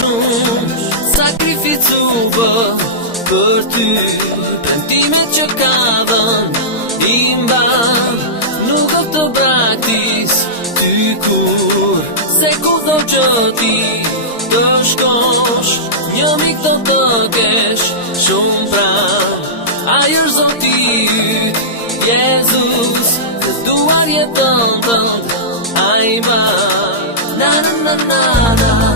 shumë sakrificuva për ty. Premtimet që ka dhënë i mban, nuk do të braktis ty kur. Se ku do që ti të shkosh, një mik do të kesh shumë pran. Ai është Zoti yt, Jezus, të duar jetën tënd, ai mban. Na na na na na.